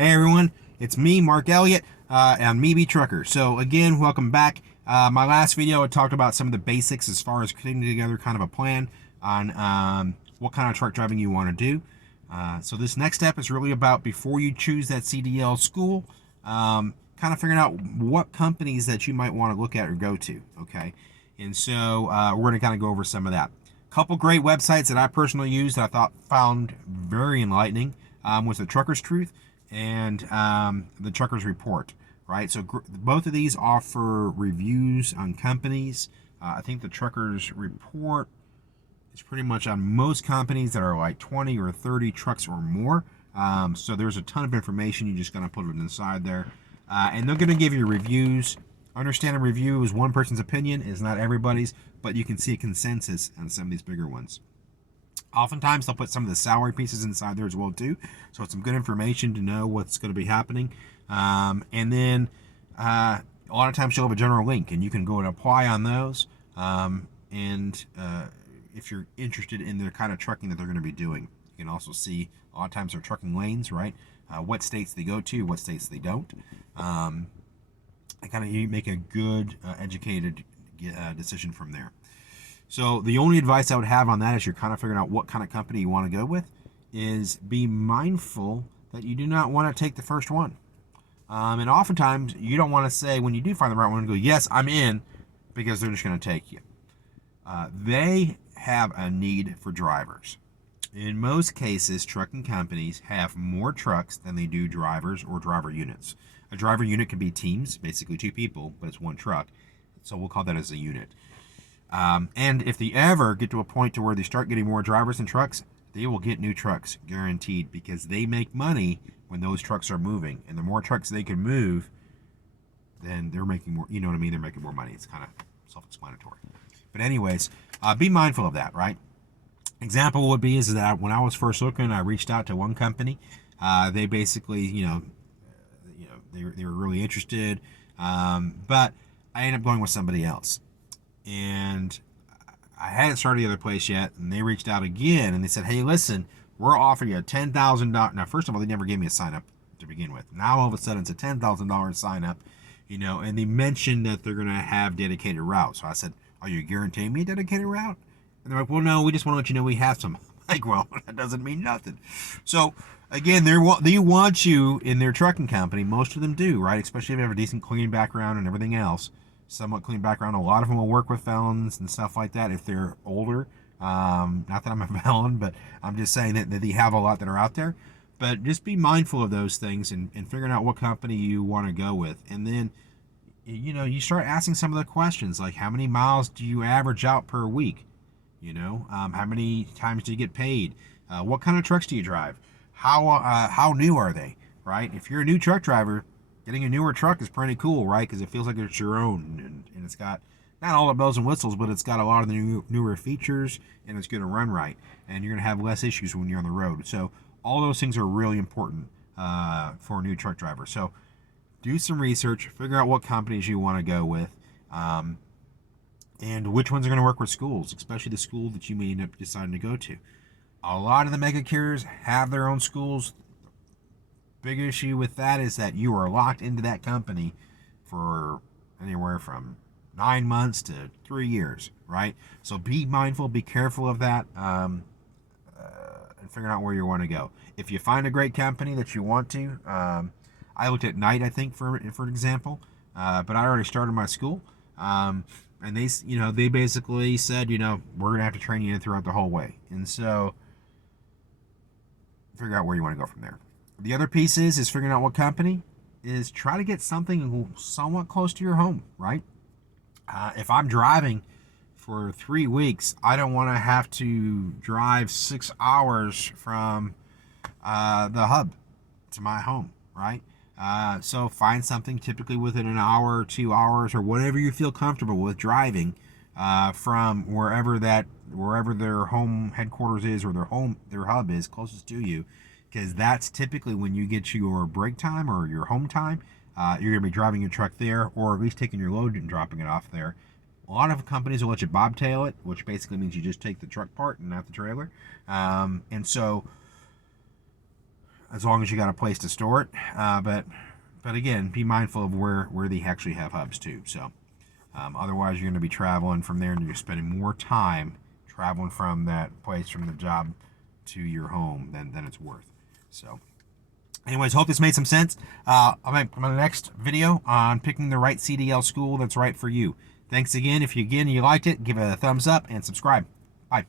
Hey everyone, it's me, Mark Elliott, and Me Be Trucker. So again, welcome back. My last video, I talked about some of the basics as far as putting together kind of a plan on what kind of truck driving you want to do. So this next step is really about before you choose that CDL school, kind of figuring out what companies that you might want to look at or go to. Okay, and so we're going to kind of go over some of that. Couple great websites that I personally used that I found very enlightening was the Trucker's Truth and the Trucker's Report, right? So both of these offer reviews on companies. I think the Trucker's Report is pretty much on most companies that are like 20 or 30 trucks or more. So there's a ton of information. You just gotta put it inside there, and they're gonna give you reviews. Understand a review is one person's opinion, is not everybody's, but you can see a consensus on some of these bigger ones. Oftentimes they'll put some of the salary pieces inside there as well too, so it's some good information to know what's going to be happening. And then a lot of times you'll have a general link, and you can go and apply on those. And if you're interested in the kind of trucking that they're going to be doing, you can also see a lot of times they're trucking lanes, right? What states they go to, what states they don't. And kind of you make a good, educated decision from there. So the only advice I would have on that is you're kind of figuring out what kind of company you want to go with is be mindful that you do not want to take the first one. And oftentimes you don't want to say when you do find the right one go, yes, I'm in, because they're just going to take you. They have a need for drivers. In most cases, trucking companies have more trucks than they do drivers or driver units. A driver unit can be teams, basically two people, but it's one truck. So we'll call that as a unit. And if they ever get to a point to where they start getting more drivers than trucks, they will get new trucks, guaranteed, because they make money when those trucks are moving. And the more trucks they can move, then they're making more, you know what I mean? They're making more money. It's kind of self-explanatory. But anyways, be mindful of that, right? Example would be is that when I was first looking, I reached out to one company. They basically, they were really interested, but I ended up going with somebody else. And I hadn't started the other place yet, and they reached out again, and they said, hey, listen, we're offering you a $10,000. Now, first of all, they never gave me a sign-up to begin with. Now, all of a sudden, it's a $10,000 sign-up, and they mentioned that they're going to have dedicated routes. So I said, are you guaranteeing me a dedicated route? And they're like, well, no, we just want to let you know we have some. I'm like, well, that doesn't mean nothing. So, again, they want you in their trucking company. Most of them do, right? Especially if you have a decent clean background and everything else. Somewhat clean background. A lot of them will work with felons and stuff like that if they're older. Not that I'm a felon, but I'm just saying that they have a lot that are out there. But just be mindful of those things and figuring out what company you want to go with. And then, you start asking some of the questions like how many miles do you average out per week? How many times do you get paid? What kind of trucks do you drive? How new are they, right? If you're a new truck driver, getting a newer truck is pretty cool, right? Because it feels like it's your own, and it's got not all the bells and whistles, but it's got a lot of the newer features, and it's going to run right, and you're going to have less issues when you're on the road. So all those things are really important for a new truck driver. So do some research, figure out what companies you want to go with, and which ones are going to work with schools, especially the school that you may end up deciding to go to. A lot of the mega carriers have their own schools. Big issue with that is that you are locked into that company for anywhere from 9 months to 3 years, right? So be mindful, be careful of that, and figure out where you want to go. If you find a great company that you want to, I looked at Knight, I think, for an example, but I already started my school, and they basically said, we're gonna have to train you throughout the whole way, and so figure out where you want to go from there. The other piece is figuring out what company is try to get something somewhat close to your home, right? If I'm driving for 3 weeks, I don't want to have to drive 6 hours from the hub to my home, right? So find something typically within an hour or 2 hours or whatever you feel comfortable with driving from wherever their home headquarters is or their hub is closest to you. Because that's typically when you get your break time or your home time. You're going to be driving your truck there, or at least taking your load and dropping it off there. A lot of companies will let you bobtail it, which basically means you just take the truck part and not the trailer. And so as long as you got a place to store it. But again, be mindful of where they actually have hubs too. So otherwise, you're going to be traveling from there, and you're spending more time traveling from that place, from the job to your home than it's worth. So anyways, hope this made some sense. I'll make my next video on picking the right CDL school that's right for you. Thanks again. If you liked it, give it a thumbs up and subscribe. Bye.